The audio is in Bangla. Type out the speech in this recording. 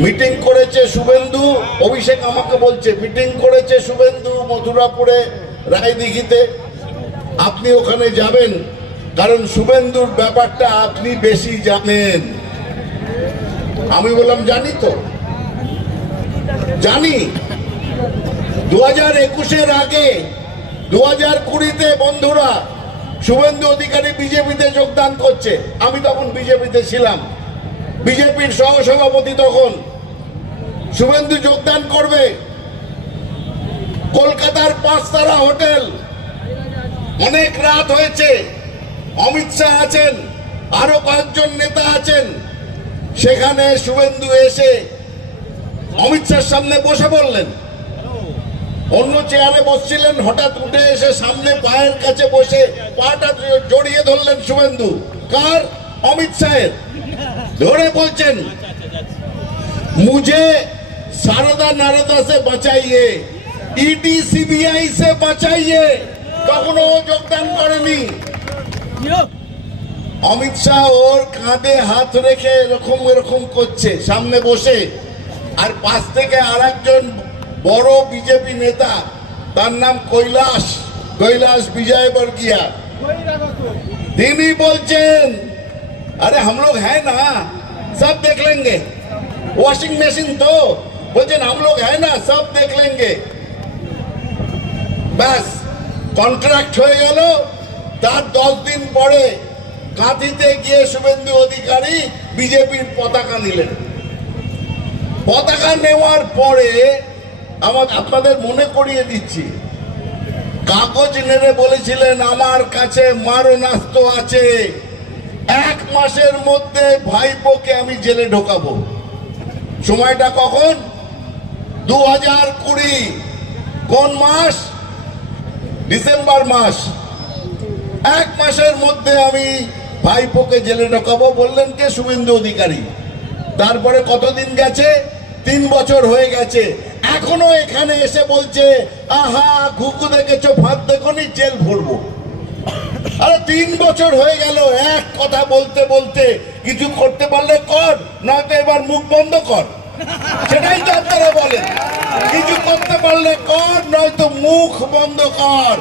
মিটিং করেছে শুভেন্দু, অভিষেক আমাকে বলছে মিটিং করেছে শুভেন্দু মথুরাপুরে রায়দিঘিতে, আপনি ওখানে যাবেন কারণ শুভেন্দুর ব্যাপারটা আপনি বেশি জানেন। আমি বললাম জানি তো, জানি। 2021-এর আগে 2020-তে বন্ধুরা শুভেন্দু অধিকারী বিজেপিতে যোগদান করছে, আমি তখন বিজেপিতে ছিলাম, বিজেপির সহসভাপতি তখন। শুভেন্দু যোগদান করবে, কলকাতার 5 তারা হোটেল, অনেক রাত হয়েছে, অমিত শাহ আছেন, আরো কয়েকজন নেতা আছেন, সেখানে শুভেন্দু এসে অমিত শাহর সামনে বসে বললেন, অন্য চেয়ারে বসছিলেন, হঠাৎ উঠে এসে সামনে পায়ের কাছে বসে পাটা জড়িয়ে ধরলেন শুভেন্দু। কার? অমিত শাহের। ধরে বলছেন मुझे शारदा नारदा से बचाइए, ईडी सीबीआई से बचाइए। কখনো যোগদান করেনি। অমিত শাহ ওর কাঁধে হাত রেখে এরকম এরকম করছে সামনে বসে, আর পাশ থেকে আরেকজন বড় বিজেপি নেতা, তার নাম কৈলাস বিজয়বর্গিয়া, তিনি বলছেন अरे हम लोग है ना, सब देख लेंगे, वॉशिंग मशीन तो बोलছেন हम लोग है ना, सब देख लेंगे। बस কন্ট্রাক্ট হয়ে গেল। তার 10 দিন পরে কাঁথিতে গিয়ে শুভেন্দু অধিকারী বিজেপির পতাকা নিলেন। পতাকা নেওয়ার পরে আপনাদের মনে করিয়ে দিচ্ছি, কাগজ নেড়ে বলেছিলেন আমার কাছে মারণাস্ত্র আছে, 1 মাসের মধ্যে ভাইপোকে আমি জেলে ঢোকাবো। সময়টা কখন? 2020। কোন মাস? ডিসেম্বর মাস। 1 মাসের মধ্যে আমি ভাইপোকে জেলে ঢোকাবো বললেন কে? শুভেন্দু অধিকারী। তারপরে কতদিন গেছে? 3 বছর হয়ে গেছে, এখনো এখানে এসে বলছে আহা ঘুঘু দেখেছো ফাঁদ দেখোনি, জেল ভরবো। আরে 3 বছর হয়ে গেল, এক কথা বলতে বলতে কিছু করতে পারলে কর, নয়তো এবার মুখ বন্ধ কর। সেটাই তো আপনারা বলেন, কিছু করতে পারলে কর, নয়তো মুখ বন্ধ কর।